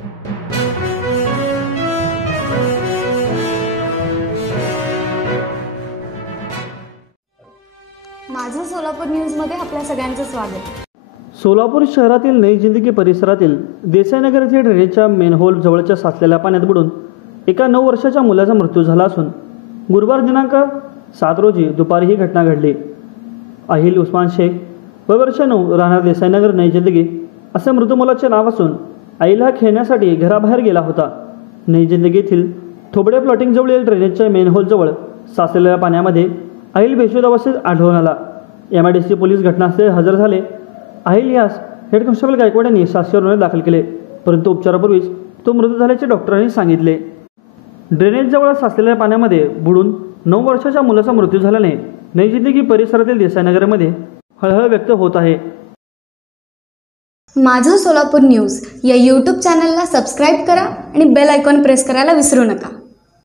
माझं सोलापूर न्यूजमध्ये आपल्या सगळ्यांचं स्वागत। सोलापूर शहरातील नई जिंदगी परिसरातील देसाईनगर येथे ड्रेनेजच्या मेनहोल जवळच्या साचलेल्या पाण्यात बुडून एका 9 वर्षाच्या मुलाचा मृत्यू झाला असून गुरुवार दिनांक 7 रोजी दुपारी ही घटना घडली। अहिल उस्मान शेख वर्ष 9 राहणार देसाईनगर नई जिंदगी असे मृत मुलाचे नाव असून आईल हा खेळण्यासाठी घराबाहेर गेला होता। नई जिंदगी येथील थोबडे प्लॉटिंग जवळील ड्रेनेजच्या मेनहोल जवळ साचलेल्या पाण्यामध्ये अहिल बेशुद्ध अवस्थेत आढळून आला। MIDC पोलीस घटनास्थळी हजर झाले। अहिल यास हेड कॉन्स्टेबल गायकवाड यांनी शासकीय रुग्णालयात दाखल केले, परंतु उपचारापूर्वीच तो मृत झाल्याचे डॉक्टरांनी सांगितले। ड्रेनेजजवळ साचलेल्या पाण्यामध्ये बुडून 9 वर्षाच्या मुलाचा मृत्यू झाल्याने नई जिंदगी परिसरातील देसाईनगरमध्ये हळहळ व्यक्त होत आहे। माझं सोलापूर न्यूज या YouTube चॅनलला सबस्क्राईब करा आणि बेल आयकॉन प्रेस करायला विसरू नका।